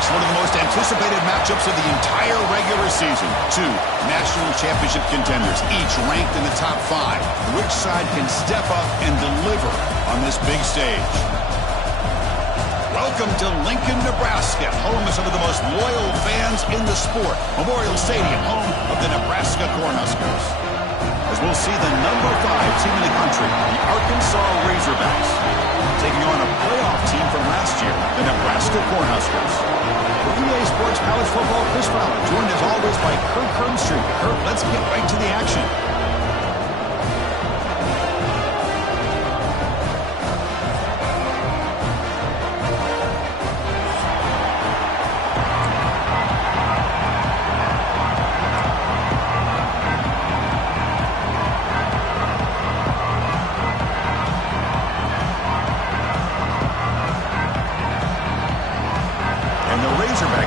Razorbacks, one of the most anticipated matchups of the entire regular season. Two national championship contenders, each ranked in the top 5. Which side can step up and deliver on this big stage? Welcome to Lincoln, Nebraska, home of some of the most loyal fans in the sport. Memorial Stadium, home of the Nebraska Cornhuskers. As we'll see the number 5 team in the country, the Arkansas Razorbacks, taking on a playoff team from last year, the Nebraska Cornhuskers. For EA Sports College Football, Chris Fowler, joined as always by Kirk Herbstreit. Kirk, let's get right to the action.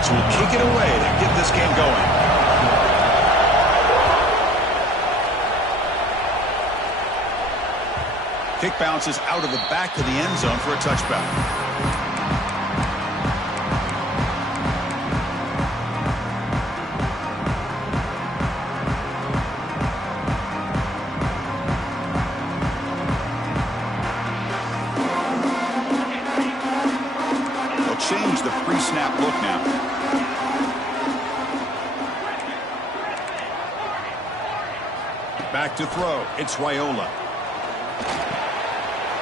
Will kick it away to get this game going. Kick bounces out of the back of the end zone for a touchback. They'll change the pre-snap look now. Back to throw. It's Raiola.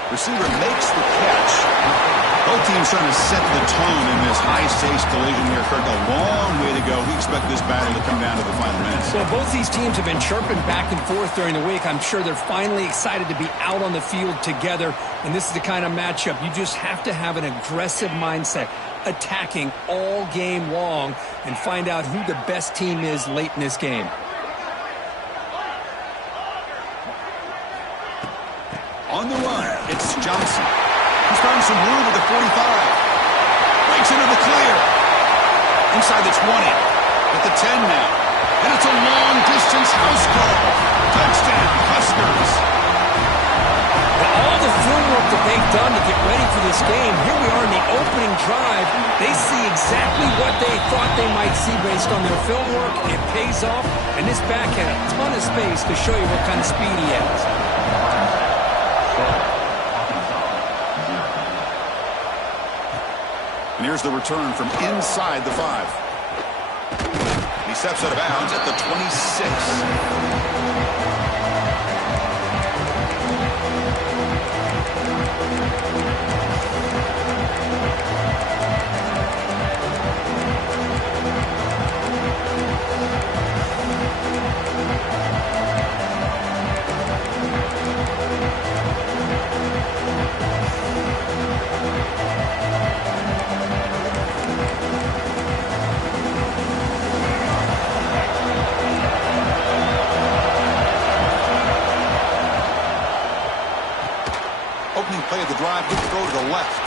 Receiver makes the catch. Both teams trying to set the tone in this high-stakes collision here. Kirk, a long way to go. We expect this battle to come down to the final minutes. Well, both these teams have been chirping back and forth during the week. I'm sure they're finally excited to be out on the field together. And this is the kind of matchup you just have to have an aggressive mindset, attacking all game long, and find out who the best team is late in this game. On the run, it's Johnson. He's found some room at the 45. Breaks into the clear. Inside the 20. At the 10 now. And it's a long-distance house call. Touchdown, Huskers. Well, all the film work that they've done to get ready for this game, here we are in the opening drive. They see exactly what they thought they might see based on their film work. It pays off, and this back had a ton of space to show you what kind of speed he has. And here's the return from inside the 5. He steps out of bounds at the 26. Play of the drive, good throw to the left.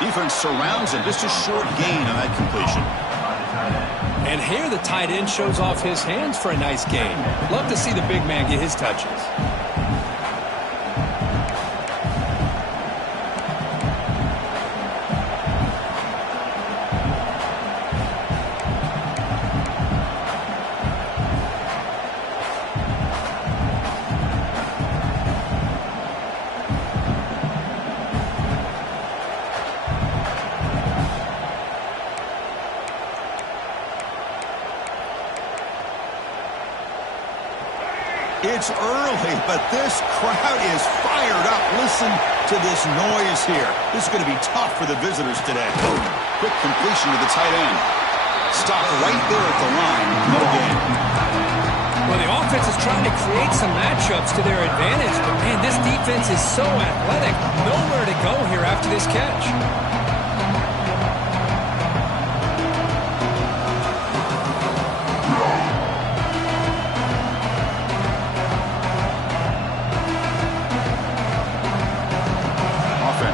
Defense surrounds him. Just a short gain on that completion. And here the tight end shows off his hands for a nice gain. Love to see the big man get his touches. It's early, but this crowd is fired up. Listen to this noise here. This is going to be tough for the visitors today. Quick completion to the tight end. Stop right there at the line. No gain. Well, the offense is trying to create some matchups to their advantage, but man, this defense is so athletic. Nowhere to go here after this catch.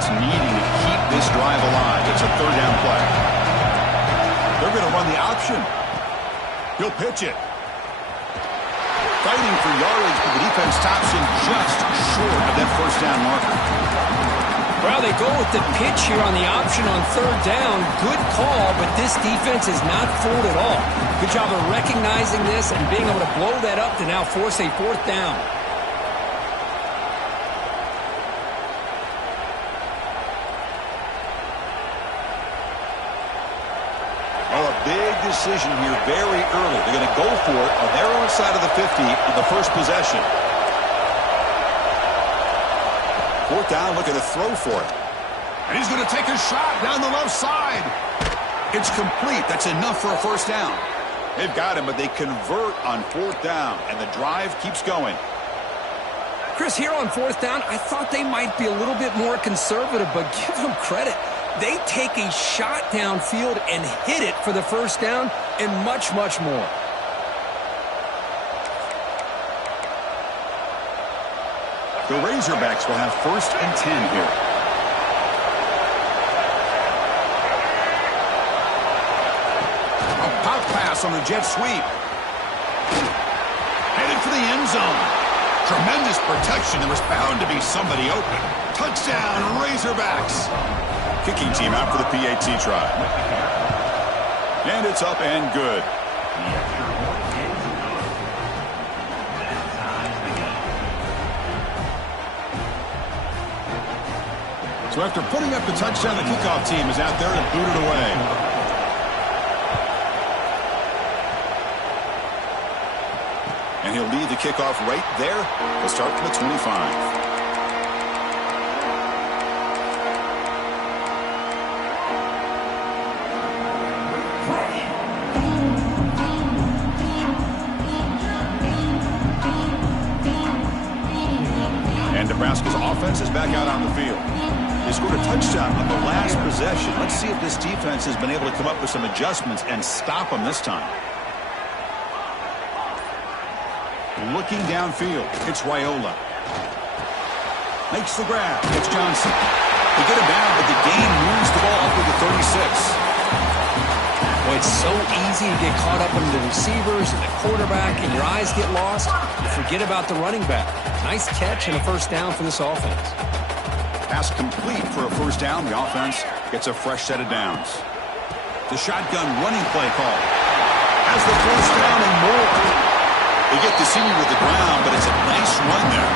Needing to keep this drive alive. It's a third down play. They're going to run the option. He'll pitch it. Fighting for yardage, but the defense stops him just short of that first down marker. Well, they go with the pitch here on the option on third down. Good call, but this defense is not fooled at all. Good job of recognizing this and being able to blow that up to now force a fourth down. Well, a big decision here very early. They're going to go for it on their own side of the 50 on the first possession. Fourth down, looking to throw for it. And he's going to take a shot down the left side. It's complete. That's enough for a first down. They've got him, but they convert on fourth down, and the drive keeps going. Chris, here on fourth down, I thought they might be a little bit more conservative, but give them credit. They take a shot downfield and hit it for the first down and much, much more. The Razorbacks will have first and 10 here. A pop pass on the jet sweep. Headed for the end zone. Tremendous protection. There was bound to be somebody open. Touchdown, Razorbacks. Kicking team out for the PAT try. And it's up and good. So after putting up the touchdown, the kickoff team is out there to boot it away. And he'll lead the kickoff right there. He'll start from the 25. And Nebraska's offense is back out on the field. They scored a touchdown on the last possession. Let's see if this defense has been able to come up with some adjustments and stop them this time. Looking downfield, it's Raiola. Makes the grab. It's Johnson. They get him down, but the gain moves the ball up to the 36. Well, it's so easy to get caught up in the receivers and the quarterback, and your eyes get lost. You forget about the running back. Nice catch and a first down for this offense. Pass complete for a first down. The offense gets a fresh set of downs. The shotgun running play call. Has the first down and more. They get the senior with the ground, but it's a nice run there.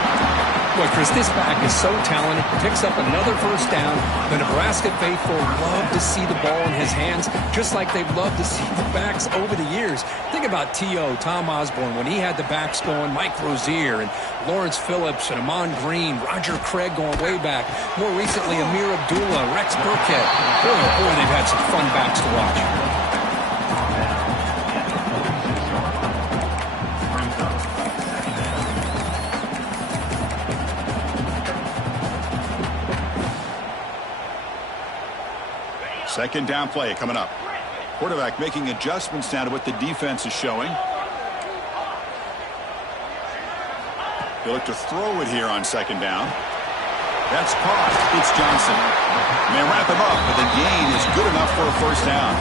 Boy, Chris, this back is so talented. Picks up another first down. The Nebraska faithful love to see the ball in his hands, just like they've loved to see the backs over the years. Think about T.O., Tom Osborne, when he had the backs going, Mike Rozier, and Lawrence Phillips, and Amon Green, Roger Craig going way back. More recently, Amir Abdullah, Rex Burkhead. Boy, they've had some fun backs to watch. Second down play coming up. Quarterback making adjustments now to what the defense is showing. They look to throw it here on second down. That's caught. It's Johnson. And they wrap him up, but the gain is good enough for a first down.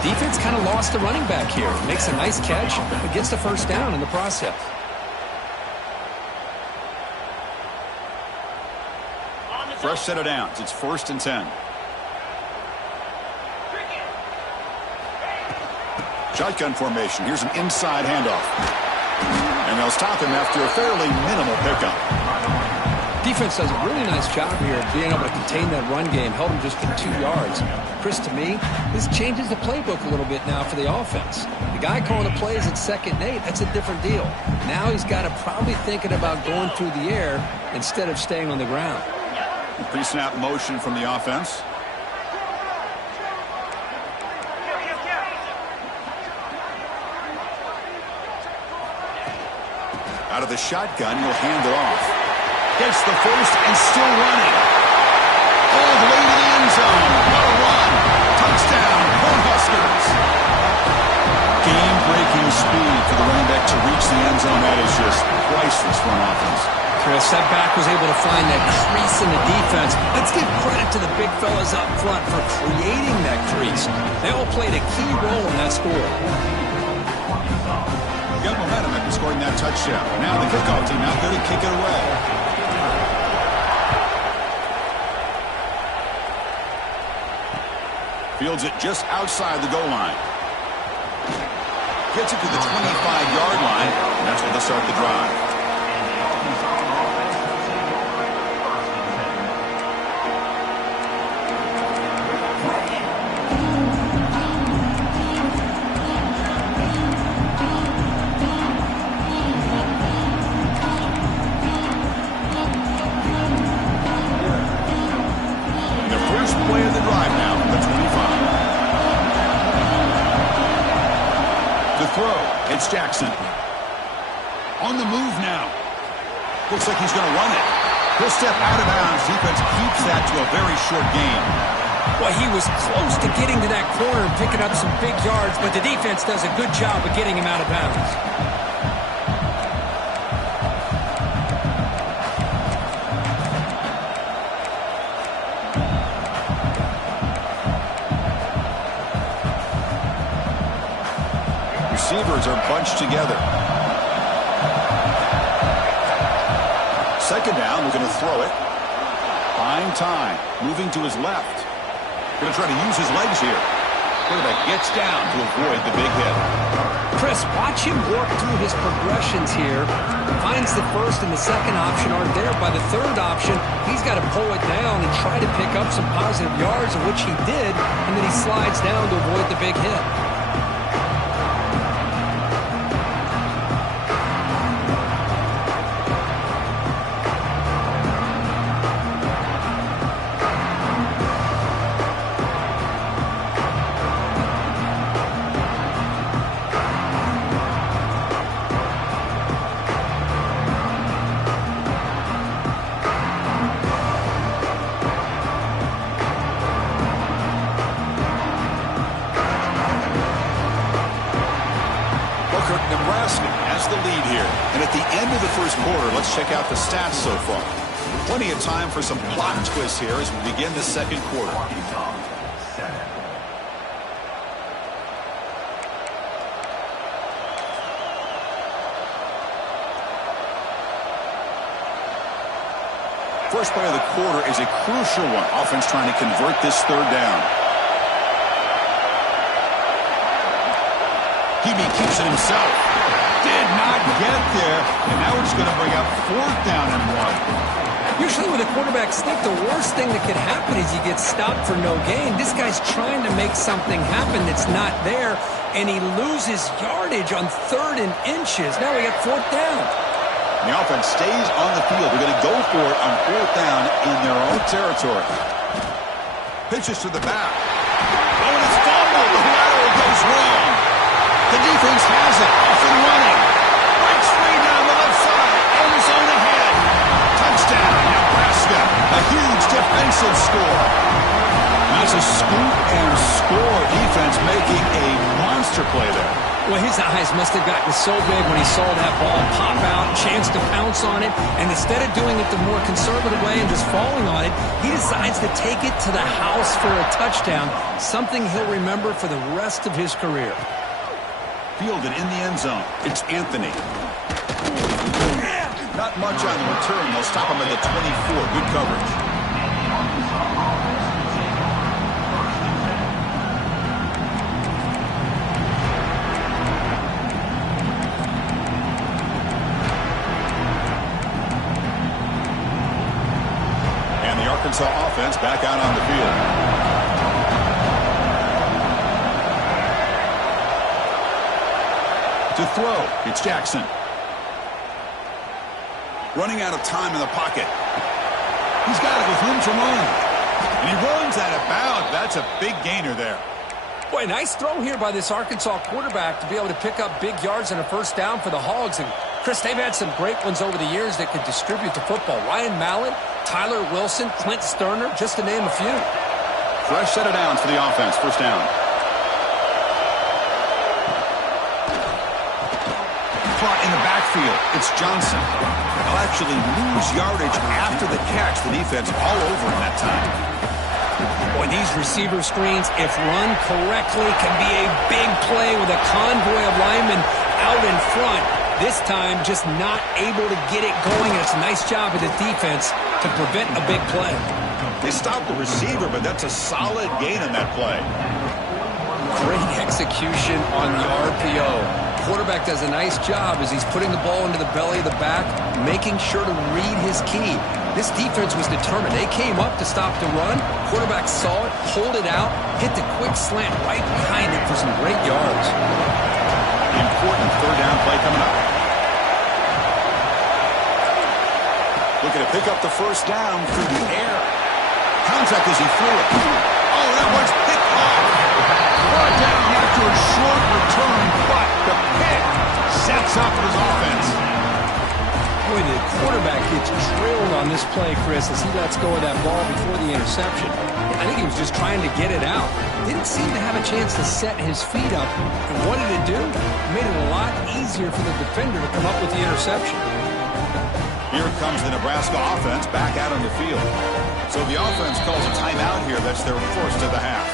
Defense kind of lost the running back here. Makes a nice catch, but gets the first down in the process. Fresh set of downs. It's first and 10. Shotgun formation. Here's an inside handoff. And they'll stop him after a fairly minimal pickup. Defense does a really nice job here of being able to contain that run game. Held him just to 2 yards. Chris, to me, this changes the playbook a little bit now for the offense. The guy calling the plays at 2nd and 8, that's a different deal. Now he's got to probably thinking about going through the air instead of staying on the ground. Pre-snap motion from the offense. Out of the shotgun, he'll hand it off. Gets the first and still running. All the way to the end zone. What a run. Touchdown, Cornhuskers. Game-breaking speed for the running back to reach the end zone. That is just priceless for an offense. Chris, that back was able to find that crease in the defense. Let's give credit to the big fellas up front for creating that crease. They all played a key role in that score. Got momentum after scoring that touchdown. Now the kickoff team out there to kick it away. Fields it just outside the goal line. Gets it to the 25-yard line, and that's where they'll start the drive. It's Jackson. On the move now. Looks like he's going to run it. He'll step out of bounds. Defense keeps that to a very short gain. Well, he was close to getting to that corner and picking up some big yards, but the defense does a good job of getting him out of bounds. Receivers are bunched together. Second down, we're going to throw it. Buying time, moving to his left. Going to try to use his legs here. Quarterback gets down to avoid the big hit. Chris, watch him work through his progressions here. Finds the first and the second option aren't there. By the third option, he's got to pull it down and try to pick up some positive yards, of which he did, and then he slides down to avoid the big hit. Nebraska has the lead here. And at the end of the first quarter, let's check out the stats so far. Plenty of time for some plot twists here as we begin the second quarter. First play of the quarter is a crucial one. Offense trying to convert this third down. Hebe keeps it himself. Did not get there. And now we're just going to bring up fourth down and 1. Usually with a quarterback sneak, the worst thing that could happen is you get stopped for no gain. This guy's trying to make something happen that's not there, and he loses yardage on 3rd and inches. Now we got fourth down. The offense stays on the field. They're going to go for it on fourth down in their own territory. Pitches to the back. Oh, and it's fumbled. The lateral goes wrong. The defense has it. Off and running. Breaks free down the left side. End zone ahead. Touchdown, Nebraska. A huge defensive score. That's a scoop and score. Defense making a monster play there. Well, his eyes must have gotten so big when he saw that ball pop out, chance to pounce on it, and instead of doing it the more conservative way and just falling on it, he decides to take it to the house for a touchdown, something he'll remember for the rest of his career. Fielded in the end zone. It's Anthony. Not much on the return. They'll stop him at the 24. Good coverage. Arkansas offense back out on the field. To throw, it's Jackson. Running out of time in the pocket. He's got it with room to run. And he runs out of bounds. That's a big gainer there. Boy, nice throw here by this Arkansas quarterback to be able to pick up big yards and a first down for the Hogs. And Chris, they've had some great ones over the years that could distribute the football. Ryan Mallett, Tyler Wilson, Clint Sterner, just to name a few. Fresh set of downs for the offense. First down. Caught in the backfield. It's Johnson. They'll actually lose yardage after the catch. The defense all over him that time. Boy, these receiver screens, if run correctly, can be a big play with a convoy of linemen out in front. This time, just not able to get it going. And it's a nice job of the defense to prevent a big play. They stopped the receiver, but that's a solid gain on that play. Great execution on the RPO. Quarterback does a nice job as he's putting the ball into the belly of the back, making sure to read his key. This defense was determined. They came up to stop the run. Quarterback saw it, pulled it out, hit the quick slant right behind it for some great yards. Important third down play coming up. Looking to pick up the first down through the air. Contact as he threw it. Oh, that one's picked off. Brought down after a short return, but the pick sets up his offense. Boy, the quarterback gets drilled on this play, Chris, as he lets go of that ball before the interception. I think he was just trying to get it out. Didn't seem to have a chance to set his feet up. And what did it do? It made it a lot easier for the defender to come up with the interception. Here comes the Nebraska offense back out on the field. So the offense calls a timeout here. That's their first of the half.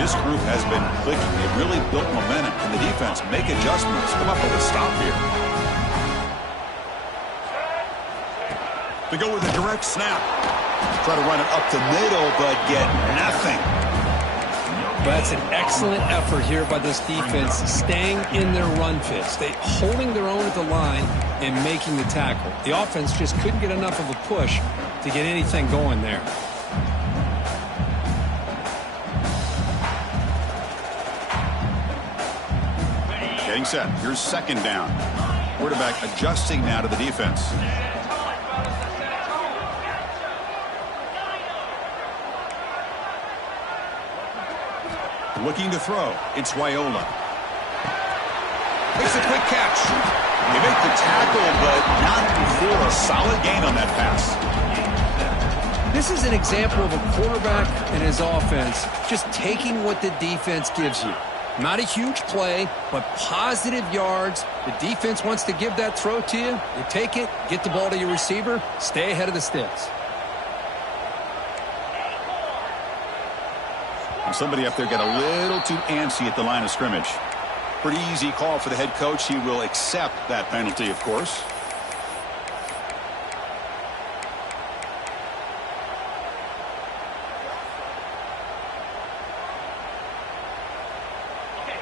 This group has been clicking. They really built momentum. And the defense make adjustments. Come up with a stop here. They go with a direct snap. Try to run it up the middle, but get nothing. That's an excellent effort here by this defense, staying in their run fits. They holding their own at the line and making the tackle. The offense just couldn't get enough of a push to get anything going there. Getting set. Here's second down. Quarterback adjusting now to the defense. Looking to throw. It's Wyola. Makes a quick catch. They make the tackle, but not before a solid gain on that pass. This is an example of a quarterback and his offense just taking what the defense gives you. Not a huge play, but positive yards. The defense wants to give that throw to you. You take it, get the ball to your receiver, stay ahead of the sticks. Somebody up there got a little too antsy at the line of scrimmage. Pretty easy call for the head coach. He will accept that penalty, of course.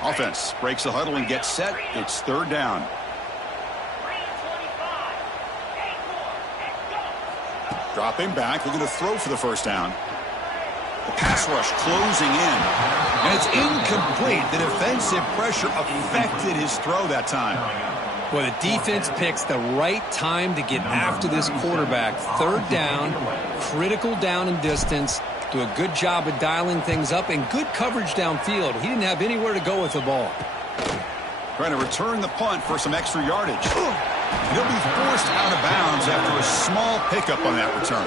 Offense breaks the huddle and gets set. It's third down. Dropping back, looking to throw for the first down. The pass rush closing in. And it's incomplete. The defensive pressure affected his throw that time. Well, the defense picks the right time to get after this quarterback. Third down, critical down and distance. Do a good job of dialing things up and good coverage downfield. He didn't have anywhere to go with the ball. Trying to return the punt for some extra yardage. He'll be forced out of bounds after a small pickup on that return.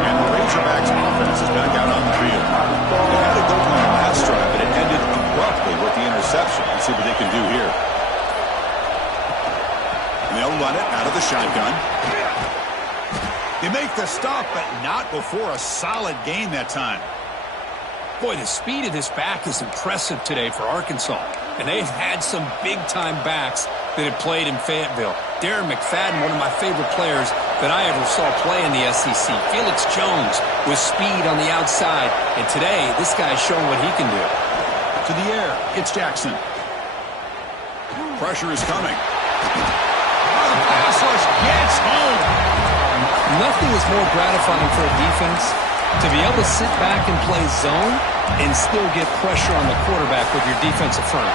And the Razorbacks offense is back out on the field. They had it going on the last drive, but it ended abruptly with the interception. Let's see what they can do here. And they'll run it out of the shotgun. They make the stop, but not before a solid gain that time. Boy, the speed of this back is impressive today for Arkansas. And they've had some big-time backs that have played in Fayetteville. Darren McFadden, one of my favorite players that I ever saw play in the SEC. Felix Jones with speed on the outside. And today, this guy's showing what he can do. To the air, it's Jackson. Pressure is coming. Oh, the pass rush gets home. Nothing is more gratifying for a defense to be able to sit back and play zone and still get pressure on the quarterback with your defensive front.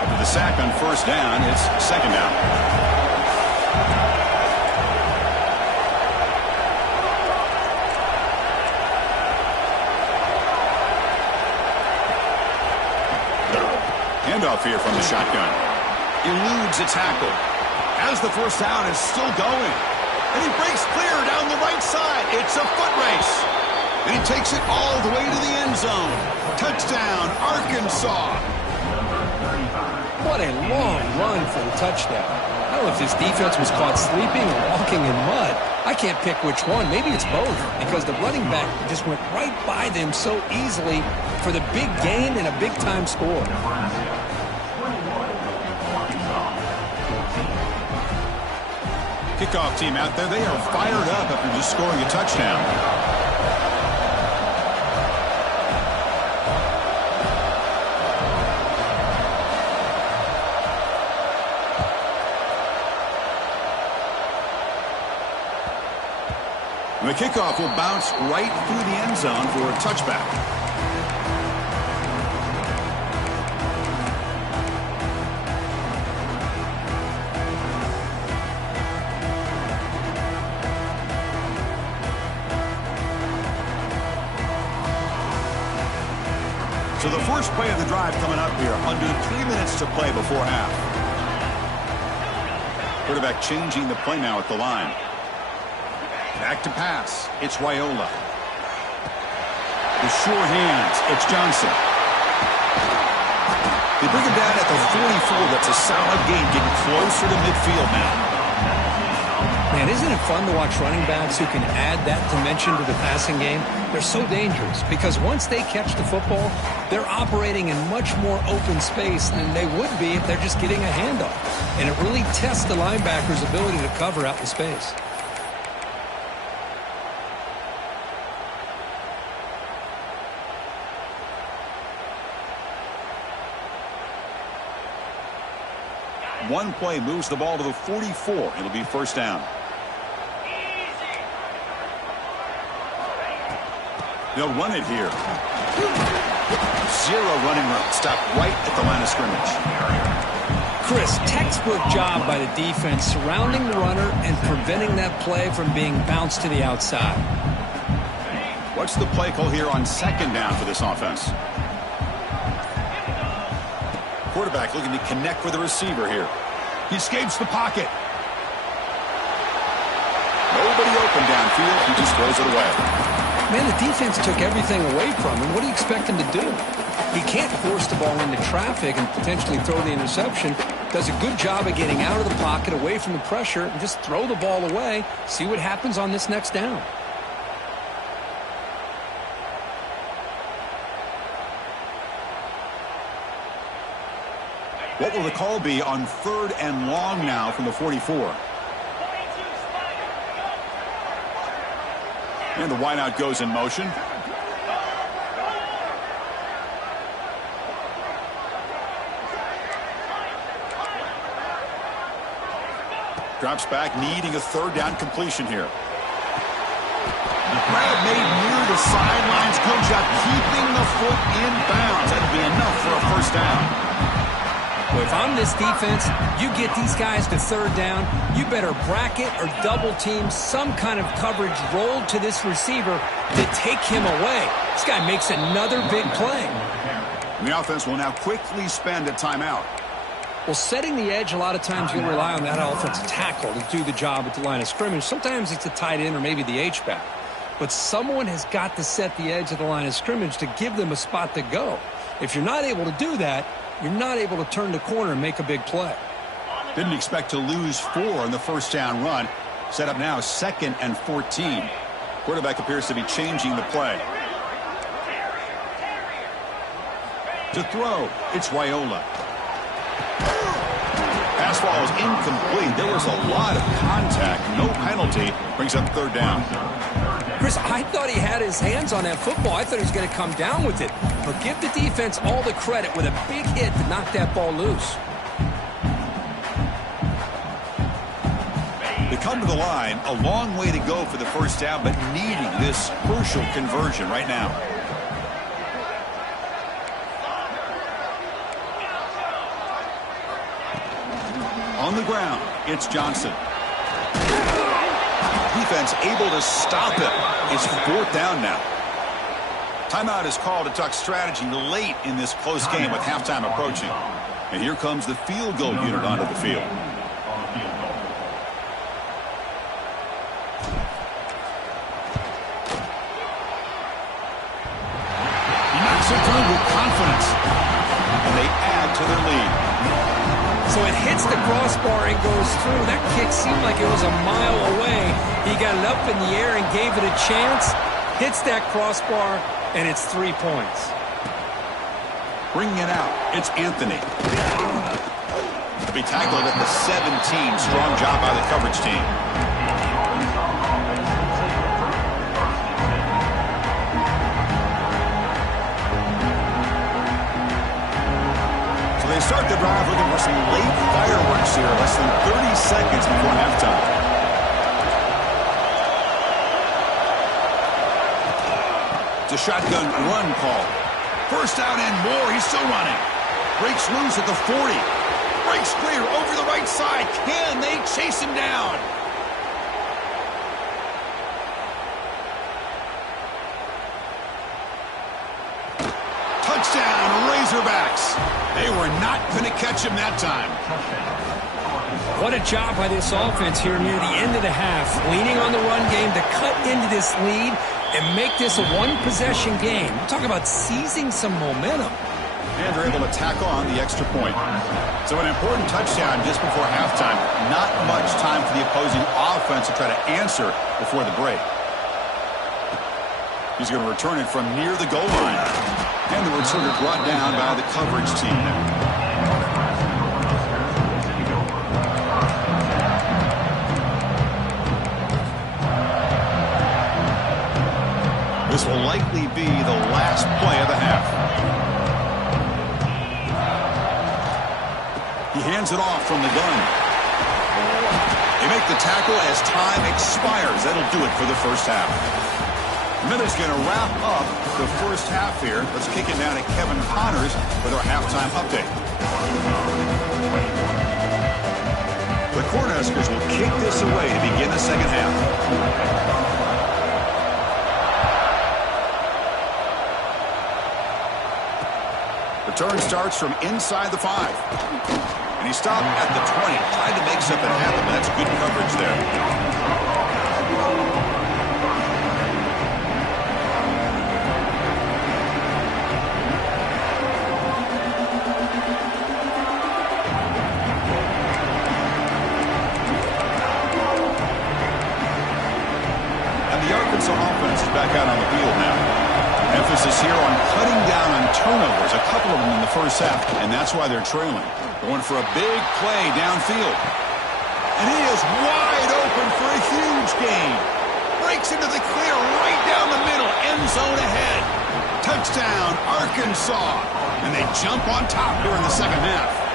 After the sack on first down, it's second down. handoff here from the shotgun. Eludes a tackle. As the first down is still going. And he breaks clear down the right side. It's a foot race. And he takes it all the way to the end zone. Touchdown, Arkansas. What a long run for the touchdown. I don't know if this defense was caught sleeping or walking in mud. I can't pick which one. Maybe it's both, because the running back just went right by them so easily for the big gain and a big-time score. Kickoff team out there, they are fired up after just scoring a touchdown. The kickoff will bounce right through the end zone for a touchback. So the first play of the drive coming up here, under 3 minutes to play before half. Quarterback changing the play now at the line. Back to pass. It's Raiola. With sure hands, it's Johnson. They bring him down at the 44. That's a solid gain, getting closer to midfield now. Man, isn't it fun to watch running backs who can add that dimension to the passing game? They're so dangerous because once they catch the football, they're operating in much more open space than they would be if they're just getting a handoff. And it really tests the linebacker's ability to cover out the space. One play moves the ball to the 44. It'll be first down. They'll run it here. Zero running room. Stop right at the line of scrimmage. Chris, textbook job by the defense surrounding the runner and preventing that play from being bounced to the outside. What's the play call here on second down for this offense? Quarterback looking to connect with the receiver here. He escapes the pocket. Nobody open downfield. He just throws it away. Man, the defense took everything away from him. What do you expect him to do? He can't force the ball into traffic and potentially throw the interception. Does a good job of getting out of the pocket, away from the pressure, and just throw the ball away. See what happens on this next down. What will the call be on third and long now from the 44? And the wideout goes in motion. Drops back, needing a third down completion here. The grab made near the sidelines. Good job keeping the foot in bounds. That'd be enough for a first down. Well, if I'm this defense, you get these guys to third down, you better bracket or double team some kind of coverage rolled to this receiver to take him away. This guy makes another big play. And the offense will now quickly spend a timeout. Well, setting the edge, a lot of times you'll rely on that offensive tackle to do the job at the line of scrimmage. Sometimes it's a tight end or maybe the H-back. But someone has got to set the edge of the line of scrimmage to give them a spot to go. If you're not able to do that, you're not able to turn the corner and make a big play. Didn't expect to lose 4 on the first down run. Set up now 2nd and 14. Quarterback appears to be changing the play. To throw, it's Raiola. Pass ball is incomplete. There was a lot of contact. No penalty. Brings up third down. Chris, I thought he had his hands on that football. I thought he was going to come down with it. But give the defense all the credit with a big hit to knock that ball loose. They come to the line, a long way to go for the first down, but needing this crucial conversion right now. On the ground, it's Johnson. Defense able to stop it. It's fourth down now. Timeout is called to talk strategy late in this close game with halftime approaching. And here comes the field goal unit onto the field. He knocks it through with confidence. And they add to their lead. So it hits the crossbar and goes through. That kick seemed like it was a mile away. He got it up in the air and gave it a chance. Hits that crossbar, and it's 3 points. Bringing it out, it's Anthony. To be tackled at the 17. Strong job by the coverage team. So they start the drive looking for some late fireworks here. Less than 30 seconds before halftime. It's a shotgun run call. First down and more. He's still running. Breaks loose at the 40. Breaks clear over the right side. Can they chase him down? Touchdown, Razorbacks. They were not going to catch him that time. What a job by this offense here near the end of the half. Leaning on the run game to cut into this lead and make this a one-possession game. Talk about seizing some momentum. And they're able to tack on the extra point. So an important touchdown just before halftime. Not much time for the opposing offense to try to answer before the break. He's going to return it from near the goal line. And the returner brought down by the coverage team there. This will likely be the last play of the half. He hands it off from the gun. They make the tackle as time expires. That'll do it for the first half. Miller's going to wrap up the first half here. Let's kick it down to Kevin Connors with our halftime update. The Cornhuskers will kick this away to begin the second half. Return starts from inside the 5. And he stopped at the 20. Tried to make something happen, but that's good coverage there. And the Arkansas offense is back out on the field now. Emphasis here on cutting down on turnovers, a couple of them in the first half, and that's why they're trailing. Going for a big play downfield. And he is wide open for a huge gain. Breaks into the clear right down the middle, end zone ahead. Touchdown, Arkansas. And they jump on top here in the second half.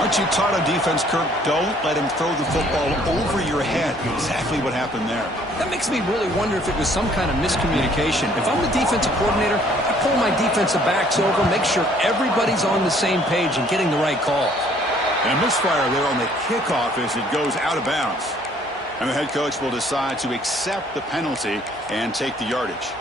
Aren't you taught on defense, Kirk? Don't let him throw the football over your head. Exactly what happened there. That makes me really wonder if it was some kind of miscommunication. If I'm the defensive coordinator, I pull my defensive backs over, make sure everybody's on the same page and getting the right call. And a misfire there on the kickoff as it goes out of bounds. And the head coach will decide to accept the penalty and take the yardage.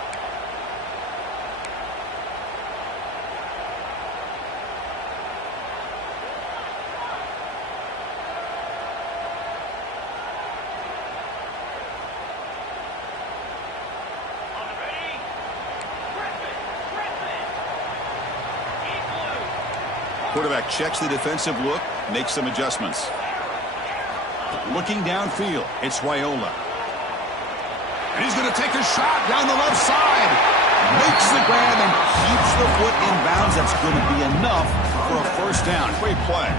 Quarterback checks the defensive look, makes some adjustments. Looking downfield, it's Raiola. And he's going to take a shot down the left side. Makes the grab and keeps the foot in bounds. That's going to be enough for a first down. Great play.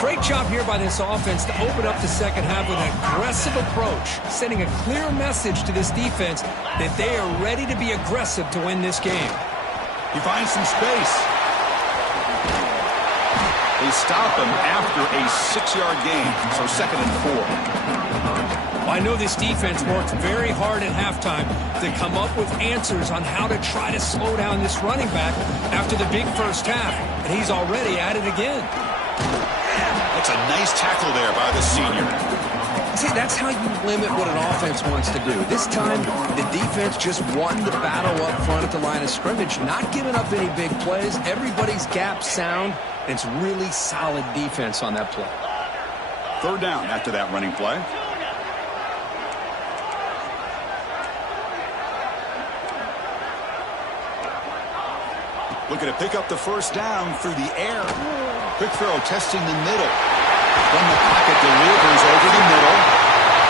Great job here by this offense to open up the second half with an aggressive approach, sending a clear message to this defense that they are ready to be aggressive to win this game. He finds some space. They stop him after a 6-yard gain, so 2nd and 4. I know this defense worked very hard at halftime to come up with answers on how to try to slow down this running back after the big first half, and he's already at it again. That's a nice tackle there by the senior. See, that's how you limit what an offense wants to do. This time, the defense just won the battle up front at the line of scrimmage, not giving up any big plays. Everybody's gap sound, and it's really solid defense on that play. Third down after that running play. Looking to pick up the first down through the air. Quick throw, testing the middle. From the pocket, delivers over the middle.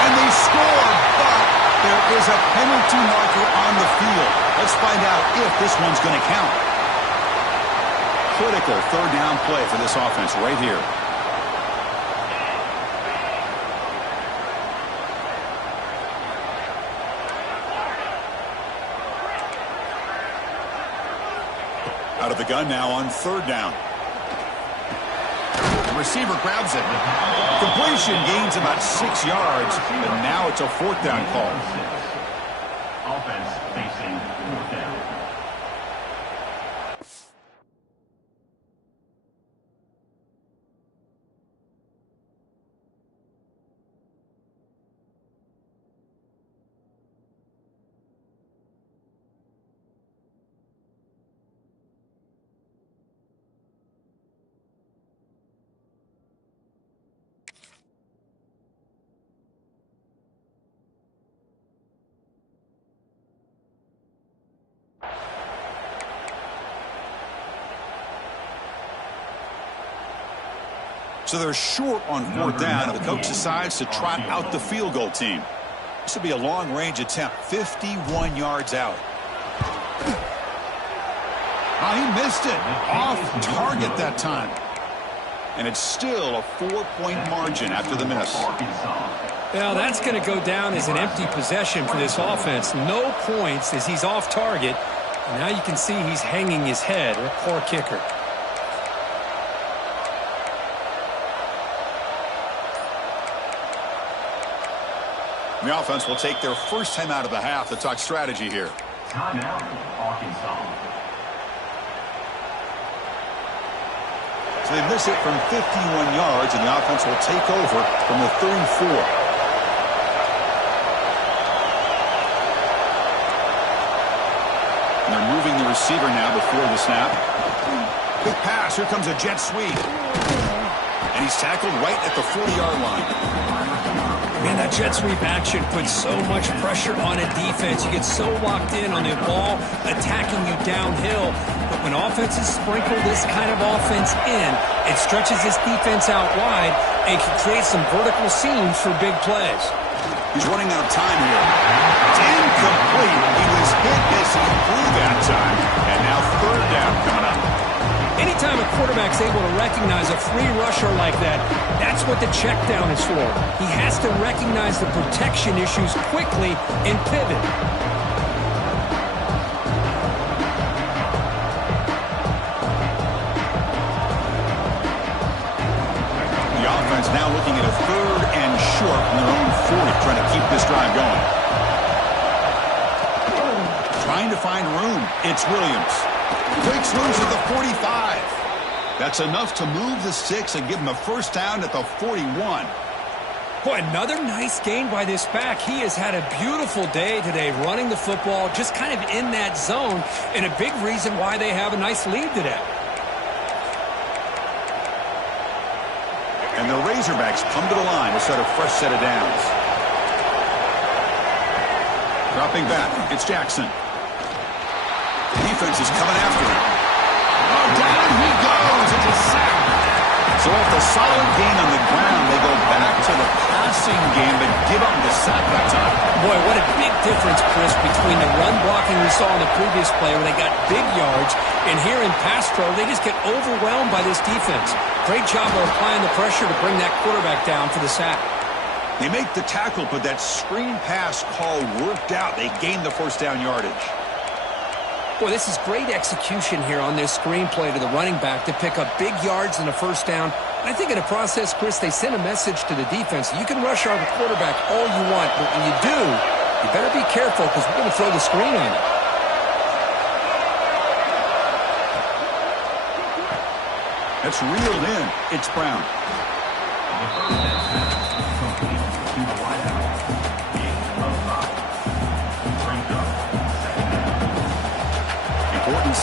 And they score, but there is a penalty marker on the field. Let's find out if this one's going to count. Critical third down play for this offense right here. Out of the gun now on third down. The receiver grabs it. Completion, gains about 6 yards, and now it's a fourth down call. Offense facing fourth down. So they're short on fourth down, and the coach decides to trot out the field goal team. This will be a long-range attempt, 51 yards out. Oh, he missed it. Off target that time. And it's still a 4-point margin after the miss. Well, that's going to go down as an empty possession for this offense. No points as he's off target. And now you can see he's hanging his head. A poor kicker. The offense will take their first time out of the half to talk strategy here. Timeout, Arkansas. So they miss it from 51 yards, and the offense will take over from the 34. And they're moving the receiver now before the snap. Quick pass. Here comes a jet sweep. And he's tackled right at the 40-yard line. Man, that jet sweep action puts so much pressure on a defense. You get so locked in on the ball attacking you downhill. But when offenses sprinkle this kind of offense in, it stretches this defense out wide and can create some vertical seams for big plays. He's running out of time here. It's incomplete. He was hit as he threw that time. And now third down coming up. Anytime a quarterback's able to recognize a free rusher like that, that's what the check down is for. He has to recognize the protection issues quickly and pivot. The offense now looking at a third and short from their own 40, trying to keep this drive going. Trying to find room. It's Williams. Breaks loose at the 45. That's enough to move the sticks and give him a first down at the 41. Boy, another nice gain by this back. He has had a beautiful day today running the football, just kind of in that zone, and a big reason why they have a nice lead today. And the Razorbacks come to the line to start a fresh set of downs. Dropping back, it's Jackson. Defense is coming after him. Oh, down he goes. It's a sack. So after a solid gain on the ground, they go back to the passing game but give up the sack that time. Boy, what a big difference, Chris, between the run blocking we saw in the previous play where they got big yards, and here in pass pro, they just get overwhelmed by this defense. Great job of applying the pressure to bring that quarterback down for the sack. They make the tackle, but that screen pass call worked out. They gained the first down yardage. Boy, this is great execution here on this screenplay to the running back to pick up big yards and a first down. I think in the process, Chris, they send a message to the defense. You can rush our quarterback all you want, but when you do, you better be careful because we're going to throw the screen on you. That's reeled in. It's Brown.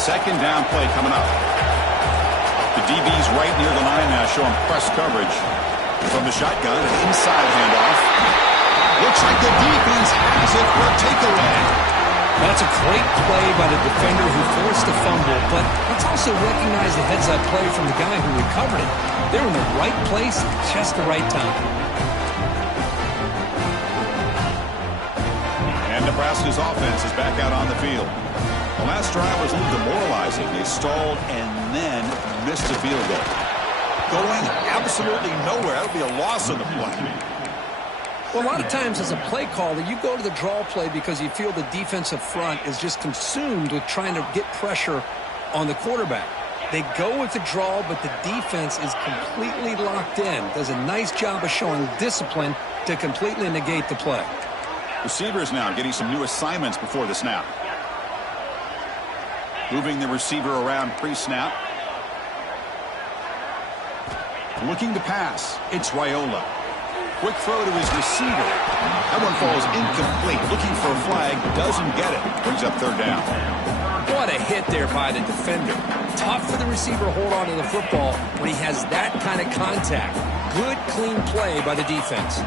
second down play coming up. The DB's right near the line now, showing press coverage. From the shotgun, an inside handoff. Looks like the defense has it for a takeaway. That's a great play by the defender who forced the fumble, but let's also recognize the heads-up play from the guy who recovered it. They're in the right place at just the right time. And Nebraska's offense is back out on the field. The last drive was a little demoralizing. They stalled and then missed a field goal. Going absolutely nowhere. That'll be a loss of the play. Well, a lot of times as a play caller, you go to the draw play because you feel the defensive front is just consumed with trying to get pressure on the quarterback. They go with the draw, but the defense is completely locked in. Does a nice job of showing discipline to completely negate the play. Receivers now getting some new assignments before the snap. Moving the receiver around pre-snap. Looking to pass. It's Raiola. Quick throw to his receiver. That one falls incomplete. Looking for a flag. Doesn't get it. Brings up third down. What a hit there by the defender. Tough for the receiver to hold on to the football when he has that kind of contact. Good, clean play by the defense.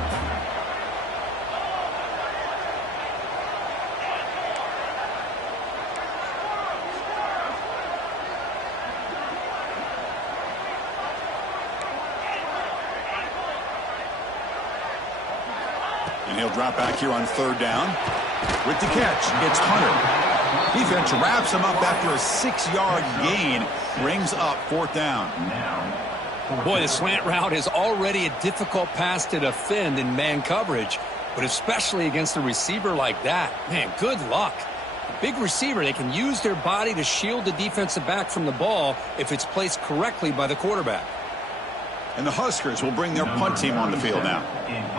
And he'll drop back here on third down. With the catch, it's Hunter. Defense wraps him up after a 6-yard gain. Brings up fourth down. Boy, the slant route is already a difficult pass to defend in man coverage, but especially against a receiver like that. Man, good luck. A big receiver, they can use their body to shield the defensive back from the ball if it's placed correctly by the quarterback. And the Huskers will bring their punt team on the field now.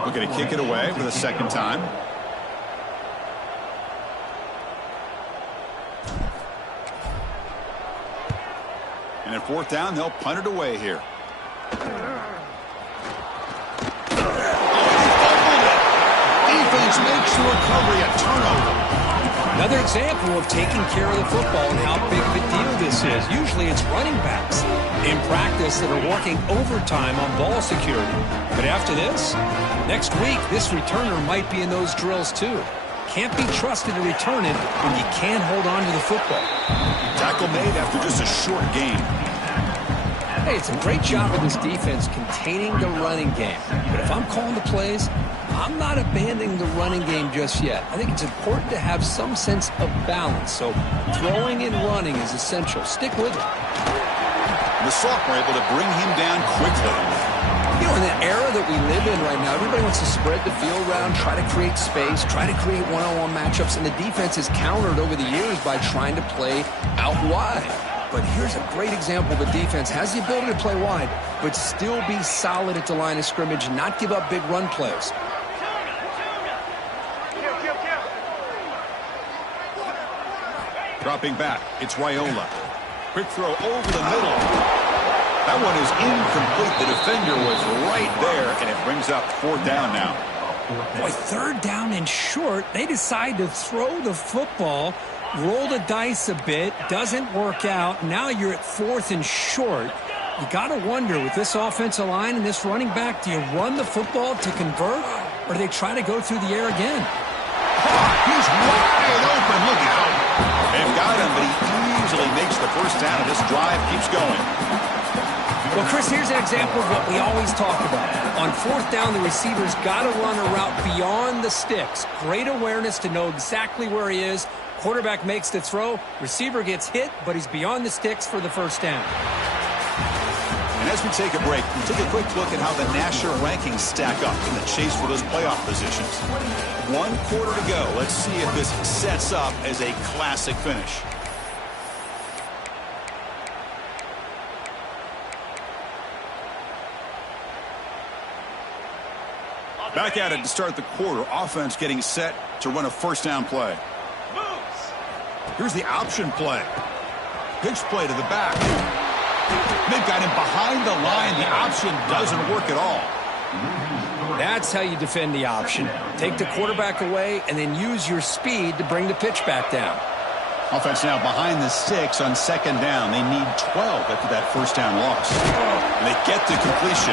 Looking to kick it away for the second time. And at fourth down, they'll punt it away here. Defense makes the recovery a turnover. Another example of taking care of the football and how big of a deal this is. Usually it's running backs in practice that are working overtime on ball security. But after this, next week, this returner might be in those drills too. Can't be trusted to return it when you can't hold on to the football. Tackle made after just a short gain. Hey, it's a great job of this defense containing the running game. But if I'm calling the plays, I'm not abandoning the running game just yet. I think it's important to have some sense of balance. So throwing and running is essential. Stick with it. The sophomore able to bring him down quickly. You know, in the era that we live in right now, everybody wants to spread the field around, try to create space, try to create one-on-one matchups, and the defense is countered over the years by trying to play out wide. But here's a great example of a defense has the ability to play wide, but still be solid at the line of scrimmage, not give up big run plays. Dropping back, it's Raiola. Quick throw over the middle. That one is incomplete. The defender was right there, and it brings up fourth down now. Boy, third down and short. They decide to throw the football, roll the dice a bit, doesn't work out. Now you're at fourth and short. You got to wonder, with this offensive line and this running back, do you run the football to convert, or do they try to go through the air again? He's wide open. Look out. They've got him, but he easily makes the first down, and this drive keeps going. Well, Chris, here's an example of what we always talk about. On fourth down, the receiver's got to run a route beyond the sticks. Great awareness to know exactly where he is. Quarterback makes the throw. Receiver gets hit, but he's beyond the sticks for the first down. And as we take a break, we take a quick look at how the national rankings stack up in the chase for those playoff positions. 1 quarter to go. Let's see if this sets up as a classic finish. Back at it to start the quarter. Offense getting set to run a first down play. Here's the option play. Pitch play to the back. They've got him behind the line. The option doesn't work at all. That's how you defend the option. Take the quarterback away and then use your speed to bring the pitch back down. Offense now behind the 6 on second down. They need 12 after that first down loss. And they get the completion.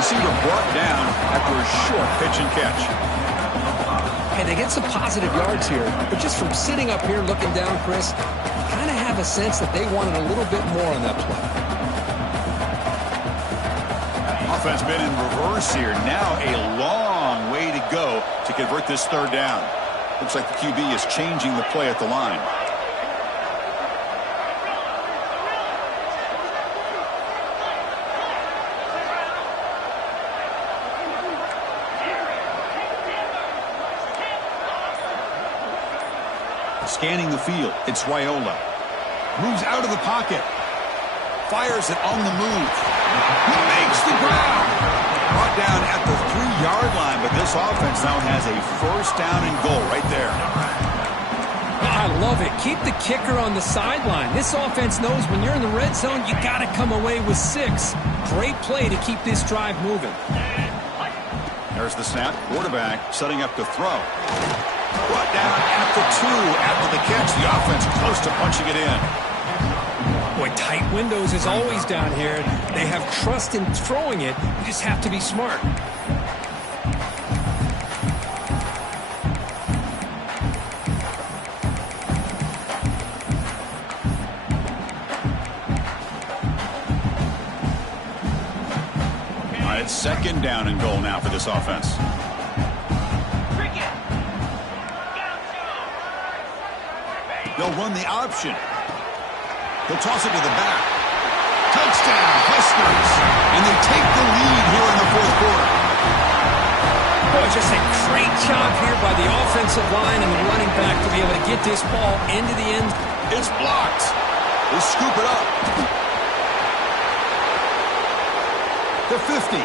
Receiver brought down after a short pitch and catch. Hey, they get some positive yards here, but just from sitting up here looking down, Chris, you kind of have a sense that they wanted a little bit more on that play. Offense been in reverse here. Now a long way to go to convert this third down. Looks like the QB is changing the play at the line. Scanning the field, it's Raiola. Moves out of the pocket. Fires it on the move. He makes the ground. Brought down at the 3-yard line, but this offense now has a first down and goal right there. I love it. Keep the kicker on the sideline. This offense knows when you're in the red zone, you got to come away with 6. Great play to keep this drive moving. There's the snap. Quarterback setting up to throw. Brought down at the 2 after the catch. The offense close to punching it in. Boy, tight windows is always down here. They have trust in throwing it. You just have to be smart. All right, it's second down and goal now for this offense. They'll run the option. He'll toss it to the back. Touchdown, Huskers. And they take the lead here in the fourth quarter. Boy, just a great job here by the offensive line and the running back to be able to get this ball into the end. It's blocked. They scoop it up. The 50.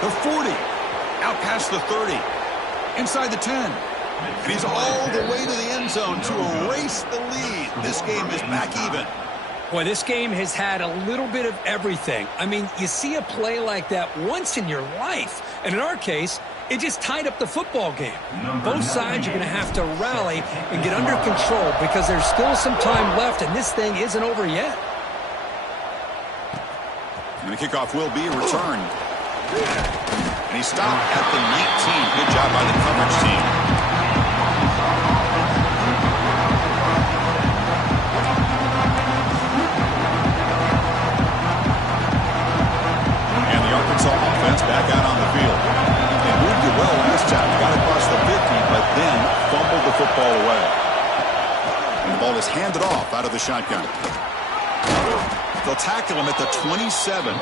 The 40. Out past the 30. Inside the 10. And he's all the way to the end zone to erase the lead. This game is back even. Boy, this game has had a little bit of everything. I mean, you see a play like that once in your life. And in our case, it just tied up the football game. Both sides are going to have to rally and get under control because there's still some time left, and this thing isn't over yet. And the kickoff will be returned. And he stopped at the 19. Good job by the coverage team. Offense back out on the field. They moved it well last time. Got across the 50, but then fumbled the football away. And the ball is handed off out of the shotgun. They'll tackle him at the 27.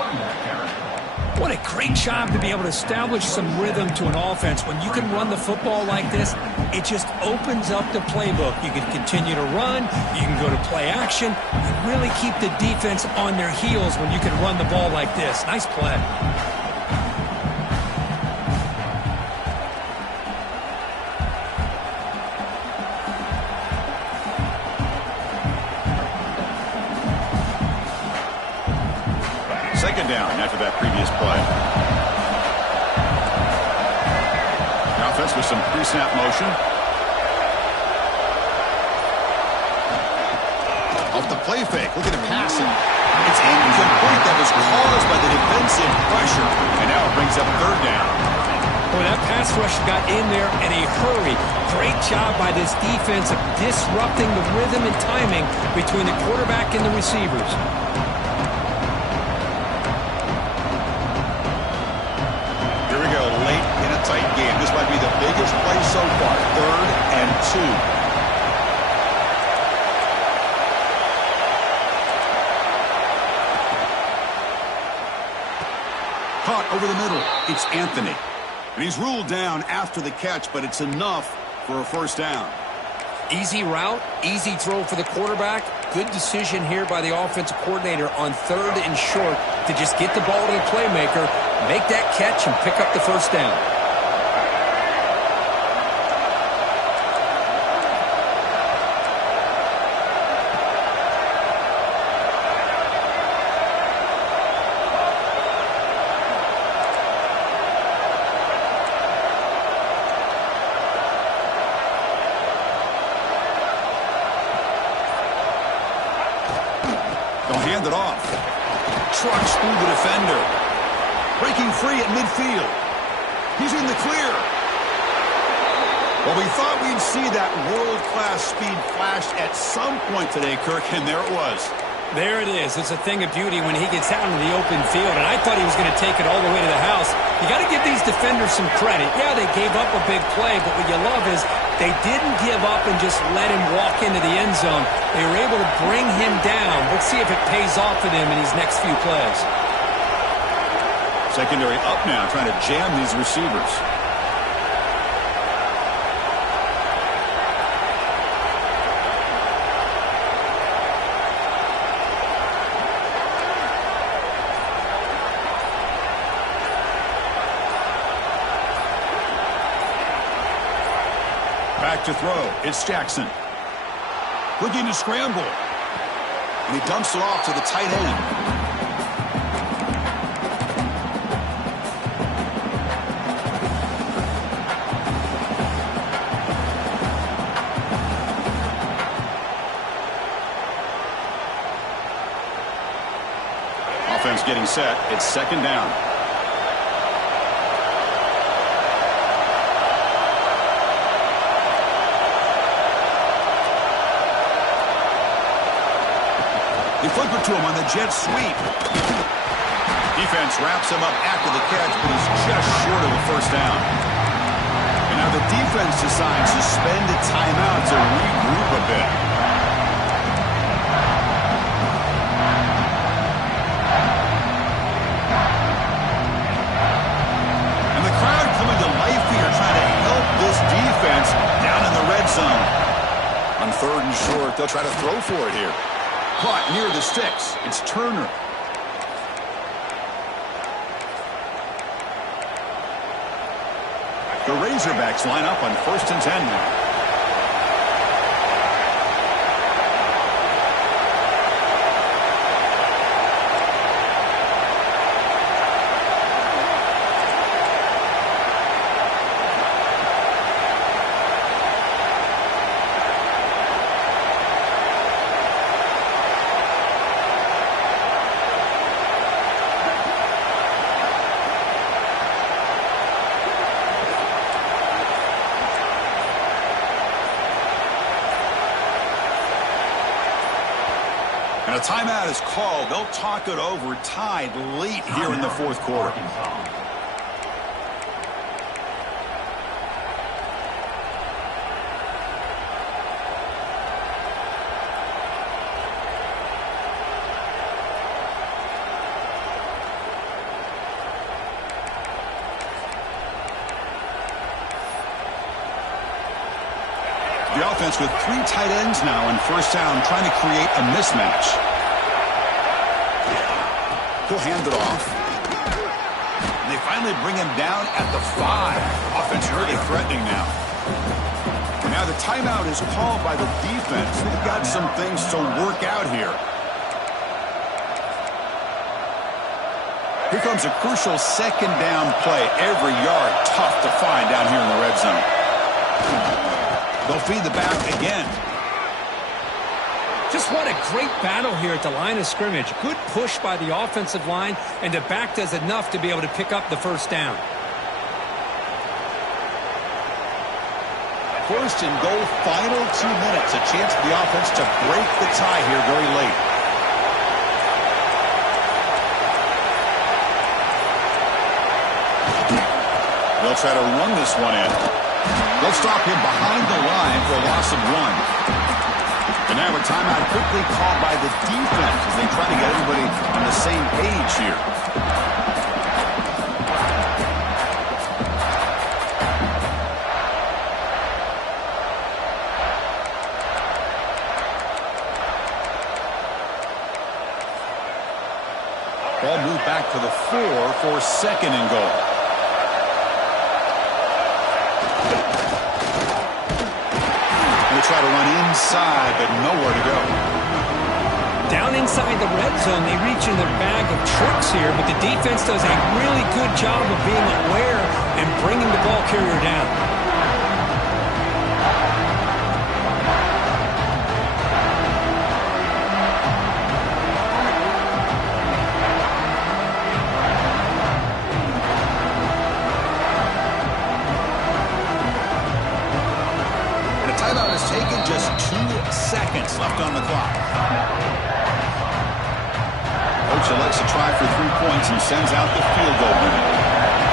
What a great job to be able to establish some rhythm to an offense. When you can run the football like this, it just opens up the playbook. You can continue to run. You can go to play action. You really keep the defense on their heels when you can run the ball like this. Nice play. Second down after that previous play. The offense with some pre-snap motion. Off the play fake. Look at him passing. It's incomplete. That was caused by the defensive pressure. And now it brings up third down. Boy, that pass rush got in there in a hurry. Great job by this defense of disrupting the rhythm and timing between the quarterback and the receivers. Tight game. This might be the biggest play so far. 3rd and 2. Caught over the middle. It's Anthony. And he's ruled down after the catch, but it's enough for a first down. Easy route, easy throw for the quarterback. Good decision here by the offensive coordinator on 3rd and short to just get the ball to the playmaker, make that catch, and pick up the first down. hand it off. Trucks through the defender. Breaking free at midfield. He's in the clear. Well, we thought we'd see that world-class speed flash at some point today, Kirk, and there it was. There it is. It's a thing of beauty when he gets out into the open field, and I thought he was going to take it all the way to the house. You got to give these defenders some credit. Yeah, they gave up a big play, but what you love is they didn't give up and just let him walk into the end zone. They were able to bring him down. Let's see if it pays off for them in these next few plays. Secondary up now, trying to jam these receivers. Back to throw. It's Jackson. Looking to scramble. And he dumps it off to the tight end. Offense getting set. It's second down. They flip it to him on the jet sweep. Defense wraps him up after the catch, but he's just short of the first down. And now the defense decides to spend a timeout to regroup a bit. And the crowd coming to life here, trying to help this defense down in the red zone. On third and short, they'll try to throw for it here. Caught near the sticks. It's Turner. The Razorbacks line up on 1st and 10 now. And a timeout is called. They'll talk it over, tied late here in the fourth quarter. The offense with 3 tight ends now in first down, trying to create a mismatch. He'll hand it off. And they finally bring him down at the 5. Offense really threatening now. And now the timeout is called by the defense. They've got some things to work out here. Here comes a crucial second down play. Every yard tough to find down here in the red zone. They'll feed the back again. Just what a great battle here at the line of scrimmage. Good push by the offensive line, and the back does enough to be able to pick up the first down. First and goal, final 2 minutes. A chance for the offense to break the tie here very late. They'll try to run this one in. They'll stop him behind the line for a loss of 1. And now a timeout quickly called by the defense as they try to get everybody on the same page here. Ball moved back to the 4 for second and goal. Try to run inside, but nowhere to go. Down inside the red zone, they reach in their bag of tricks here, but the defense does a really good job of being aware and bringing the ball carrier down. points and sends out the field goal penalty.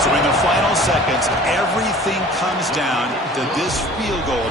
So in the final seconds, everything comes down to this field goal.